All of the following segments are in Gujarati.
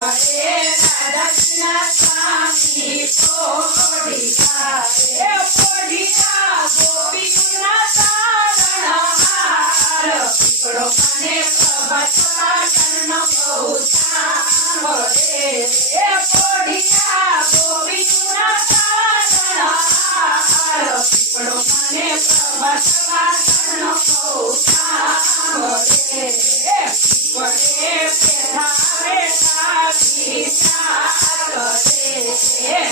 હરે રાધા સ્વામી પોઢિયા રે પોઢિયા ગોપીના તારણહાર પીપળો મને પ્રભાત પાટણનો બહુ સાંભળે રે પોઢિયા ગોપીના તારણહાર પીપળો મને પ્રભાત પાટણનો બહુ સાંભળે રે પીપળે બેઠા બેઠા વિચાર કરે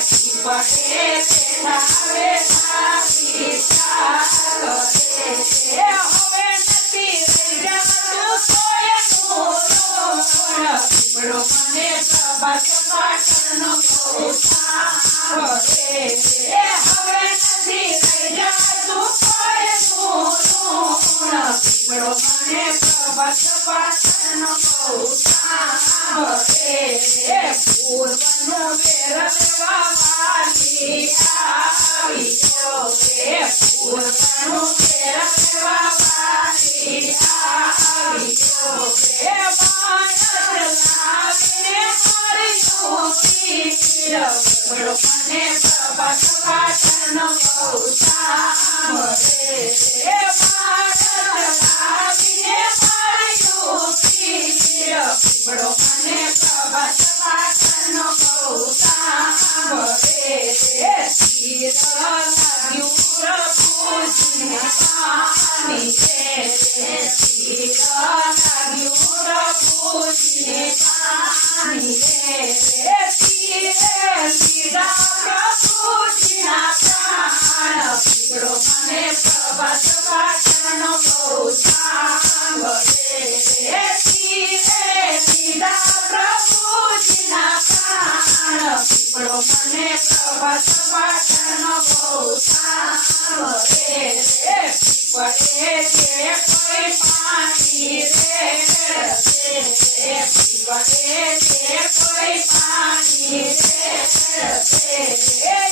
પીપળે બેઠા બેઠા વિચાર કરે હવે નથી રહી જતું કોઈનું પીપળો મને પ્રભાત પાટણનો બહુ સાંભળે હવે નથી રહી જતું કોઈનું પીપળો મને પ્રભાત પાટણનો બહુ સાંભળે પૂર્વનો વેર વાલી આવી ગયો રે પૂર્વનો વેર વાલી આવી ગયો રે માનસ લાવીને માર્યો પીર પીપળો મને પ્રભાત પાટણનો બહુ સાંભળે રે માનસ લાવીને માર્યો પીર પીપળો મને પ્રભાત પાટણનો બહુ સાંભળે રે તીર લાગ્યું પ્રભુજીને પાણી રે તીર લાગ્યું પ્રભુજીને પાણી રે તીરે લીધા પ્રભુજીના પ્રાણ પીપળો મને પ્રભાત પાટણનો બહુ સાંભળે રે તીરે લીધા પ્રભુજીના પ્રાણ પીપળો મને પ્રભાત પાટણનો બહુ સાંભળે રે પીપળે જે કોઈ પાણી રે પીપળે જે કોઈ પાણી રે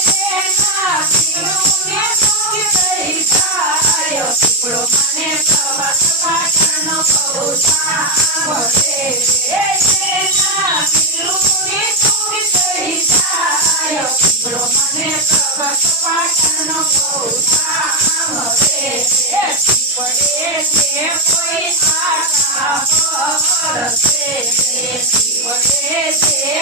જેના પીળુને સુખ થઈ જાય પીપળો મને પ્રભાત પાટણનો બહુ સાંભળે રે જેના પીળુને સુખ થઈ જાય પીપળો મને પ્રભાત પાટણનો બહુ સાંભળે રે પીપળે જે કોઈ આશા ભરસે પીપળે જે